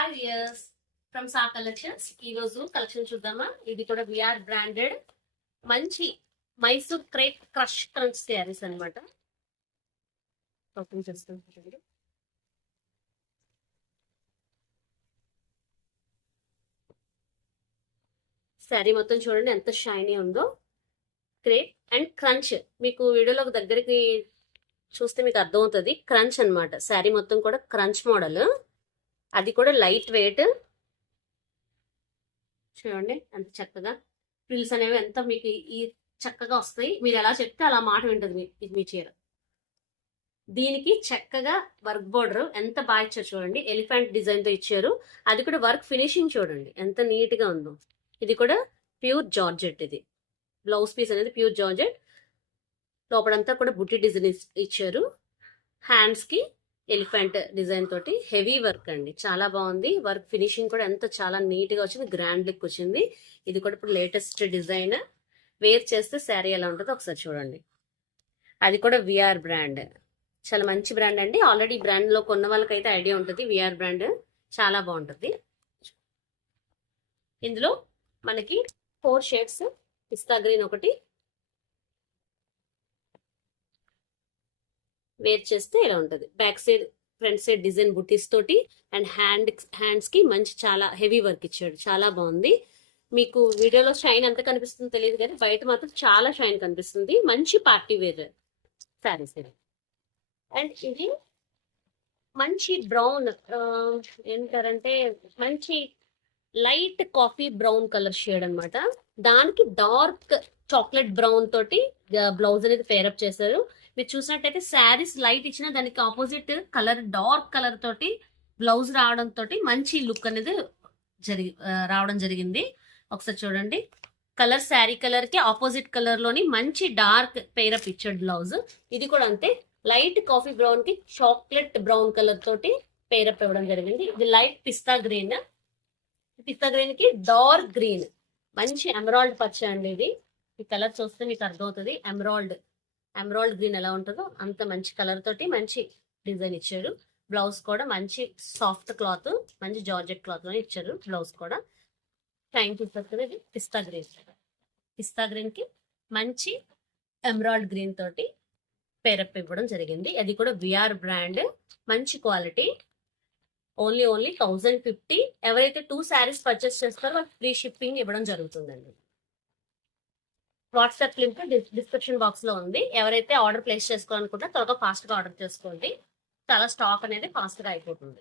Hi viewers from saw collections. ఈ రోజు collection చూద్దామా. ఇది కూడా విఆర్ బ్రాండెడ్ మంచి Mysore crepe crush crunch saris అనమాట. ఓపెన్ చేస్తాను చూడండి. శారీ మొత్తం చూడండి ఎంత షైనీ ఉందో. క్రేప్ అండ్ క్రంచ్ మీకు వీడియోలో దగ్గరికి చూస్తే మీకు అర్థమవుతుంది. క్రంచ్ అనమాట. శారీ మొత్తం కూడా క్రంచ్ మోడల్, అది కూడా లైట్ వెయిట్. చూడండి ఎంత చక్కగా ఫ్రిల్స్ అనేవి ఎంత మీకు ఈ చక్కగా వస్తాయి. మీరు ఎలా చెప్తే అలా మాట వింటుంది మీ చీర. దీనికి చక్కగా వర్క్ బోర్డర్ ఎంత బాగా ఇచ్చారు చూడండి. ఎలిఫెంట్ డిజైన్ తో ఇచ్చారు. అది కూడా వర్క్ ఫినిషింగ్ చూడండి ఎంత నీట్ గా ఉందో. ఇది కూడా ప్యూర్ జార్జెట్. ఇది బ్లౌజ్ పీస్ అనేది ప్యూర్ జార్జెట్. లోపలంతా కూడా బుట్టి డిజైన్ ఇచ్చారు. హ్యాండ్స్ కి ఎలిఫెంట్ డిజైన్ తోటి హెవీ వర్క్ అండి. చాలా బాగుంది. వర్క్ ఫినిషింగ్ కూడా ఎంత చాలా నీట్ గా వచ్చింది. గ్రాండ్ లుక్ వచ్చింది. ఇది కూడా ఇప్పుడు లేటెస్ట్ డిజైన్. వేర్ చేస్తే శారీ ఎలా ఉంటుందో ఒకసారి చూడండి. అది కూడా విఆర్ బ్రాండ్. చాలా మంచి బ్రాండ్ అండి. ఆల్రెడీ బ్రాండ్ లో కొన్న వాళ్ళకైతే ఐడియా ఉంటుంది. విఆర్ బ్రాండ్ చాలా బాగుంటుంది. ఇందులో మనకి 4 షేడ్స్. పిస్తా గ్రీన్ ఒకటి. వేర్ చేస్తే ఇలా ఉంటుంది. Back side front side design బుటీస్ తోటి అండ్ హ్యాండ్స్ కి మంచి చాలా హెవీ వర్క్ ఇచ్చాడు. చాలా బాగుంది. మీకు వీడియోలో షైన్ ఎంత కనిపిస్తుందో తెలియదు కానీ బయట మాత్రం చాలా షైన్ కనిపిస్తుంది. మంచి పార్టీ వేర్ శారీస్ ఇది. అండ్ ఇది మంచి బ్రౌన్ ఏంటారంటే మంచి light coffee brown colour shade అనమాట. దానికి డార్క్ చాక్లెట్ బ్రౌన్ తోటి బ్లౌజ్ అనేది పేరప్ చేశారు. మీరు చూసినట్టయితే శారీస్ లైట్ ఇచ్చిన దానికి ఆపోజిట్ కలర్ డార్క్ కలర్ తోటి బ్లౌజ్ రావడం తోటి మంచి లుక్ అనేది రావడం జరిగింది. ఒకసారి చూడండి. కలర్ శారీ కలర్ కి ఆపోజిట్ కలర్ లోని మంచి డార్క్ పేరప్ ఇచ్చాడు బ్లౌజ్. ఇది కూడా అంతే. లైట్ కాఫీ బ్రౌన్ కి చాక్లెట్ బ్రౌన్ కలర్ తోటి పేరప్ ఇవ్వడం జరిగింది. ఇది లైట్ పిస్తా గ్రీన్. పిస్తా గ్రీన్ కి డార్క్ గ్రీన్ మంచి ఎమరాల్డ్ పచ్చ అండి. ఇది ఈ కలర్ చూస్తే మీకు అర్థమవుతుంది. ఎమరాల్డ్ గ్రీన్ ఎలా ఉంటుందో అంత మంచి కలర్ తోటి మంచి డిజైన్ ఇచ్చారు. బ్లౌజ్ కూడా మంచి సాఫ్ట్ క్లాత్, మంచి జార్జెట్ క్లాత్ లో ఇచ్చారు. బ్లౌజ్ కూడా టైం చూస్తుంది. ఇది పిస్తా గ్రీన్ కి మంచి ఎమరాల్డ్ గ్రీన్ తోటి పేరప్ ఇవ్వడం జరిగింది. అది కూడా విఆర్ బ్రాండ్. మంచి క్వాలిటీ. ఓన్లీ 1050. ఎవరైతే 2 శారీస్ పర్చేస్ చేస్తారో వాళ్ళకి ఫ్రీ షిప్పింగ్ ఇవ్వడం జరుగుతుందండి. వాట్సాప్ లింక్ డిస్క్రిప్షన్ బాక్స్ లో ఉంది. ఎవరైతే ఆర్డర్ ప్లేస్ చేసుకోవాలనుకుంటే త్వరగా ఫాస్ట్ గా ఆర్డర్ చేసుకోండి. చాలా స్టాక్ అనేది ఫాస్ట్ గా అయిపోతుంది.